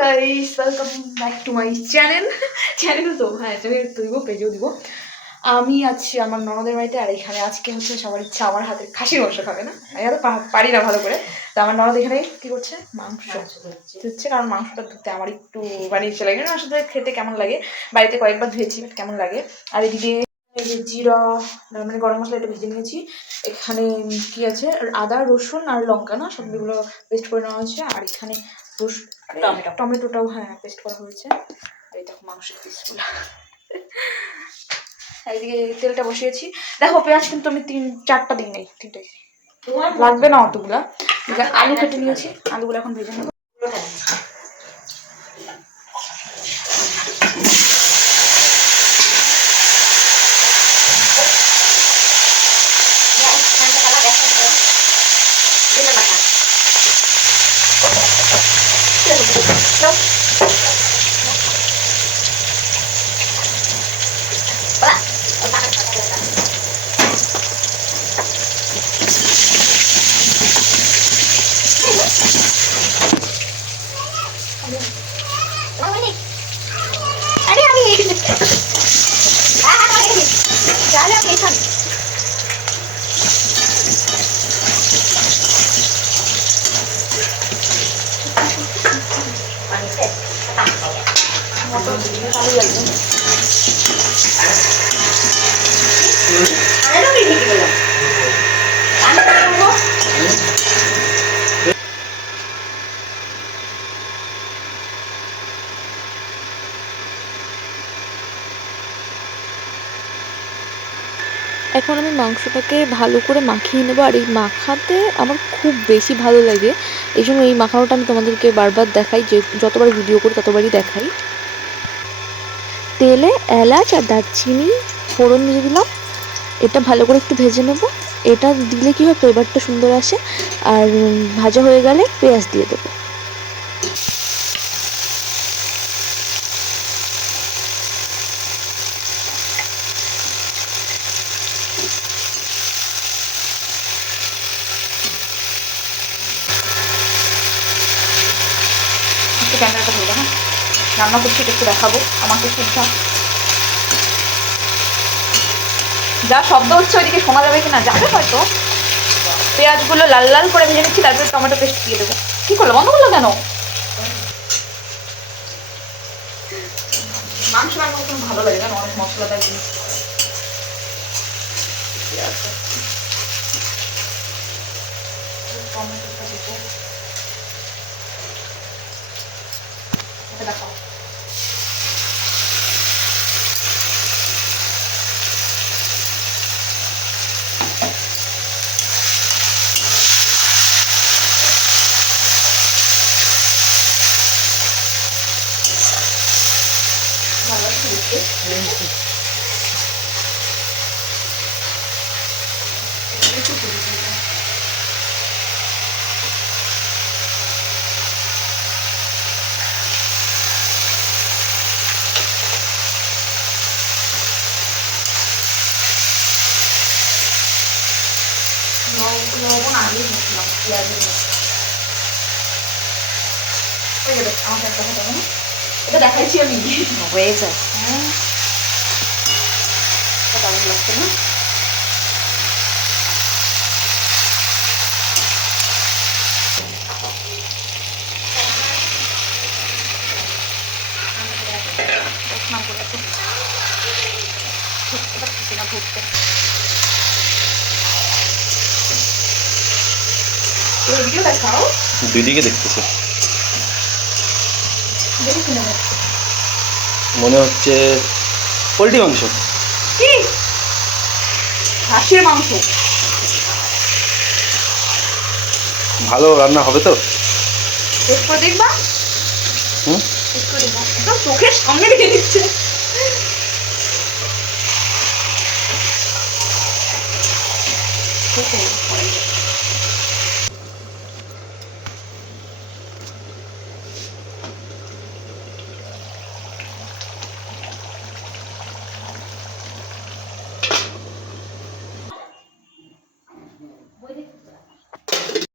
Guys, welcome back to my channel তো হ্যাঁ channel তো দিব, পেজেও দিব। আমি আছি আমার ননদের বাড়িতে, আর এখানে আজকে হচ্ছে সবার ইচ্ছা আমার হাতে খাসির মাংস খাবে না, আমি তো পারি না ভালো করে। তো আমার ননদ এখানে কি করছে, মাংস ধুচ্ছে, কারণ মাংসটা ধুতে আমার একটু বানিয়ে লাগে না, আসলে খেতে কেমন লাগে, বাড়িতে কয়েকবার ধুয়েছি কেমন লাগে। আর এদিকে জিরা মানে গরম মশলা এটা ভেজে নিয়েছি, এখানে কি আছে আদা রসুন আর লঙ্কা না সবগুলো পেস্ট করে নেওয়া হয়েছে, আর এখানে টমেটোটাও হ্যাঁ পেস্ট করা হয়েছে। আর এই দেখো মাংসের পিসগুলো, এইদিকে তেলটা বসিয়েছি। দেখো পেঁয়াজ কিন্তু আমি 3-4টা দিই নাই, 3টাই লাগবে না অতগুলা। আলু কেটে নিয়েছি, আলুগুলো এখন ভেজে নেবো। এখন আমি মাংসটাকে ভালো করে মাখিয়ে নেবো, আর এই মাখাতে আমার খুব বেশি ভালো লাগে, এই জন্য এই মাখানোটা আমি তোমাদেরকে বারবার দেখাই, যে যতবার ভিডিও করি ততবারই দেখাই। তেলে এলাচ আর দারচিনি ফোড়ন দিয়ে দিলাম, এটা ভালো করে একটু ভেজে নেব। এটা দিলে কি হয়, ফ্লেভারটা সুন্দর আসে। আর ভাজা হয়ে গেলে পেঁয়াজ দিয়ে দেবো। ক্যামেরাটা ধরবো, হ্যাঁ রান্না করছি একটু দেখাবো। আমাকে শুদ্ধা যা শব্দ হচ্ছে ওইদিকে শোনা যাবে কিনা, যাবে হয়তো। পেঁয়াজগুলো লাল লাল করে ভেজে নিচ্ছি, তারপরে টমেটো পেস্ট দিয়ে দেবো। কি করলো, বন্ধ করলো কেন? মাংস রান্না করতে ভালো লাগে না, অনেক মশলাদার জিনিস। টমেটোটা দেবো, এটা দেখাও। লবণ আগেই দিচ্ছিলাম পেঁয়াজের মধ্যে, হয়ে যাবে আমাকে একটা কথা বলো, এটা দেখাইছি আমি হয়ে যায়। হ্যাঁ দারুণ লাগছে না? দুদিকে দেখতেছে, মনে হচ্ছে পোল্ট্রি মাংস। কি হাঁসের মাংস? ভালো রান্না হবে তো? টেস্ট করে দেখবা? টেস্ট করে দেখবা, একদম চোখের সামনে রেখে দিচ্ছে।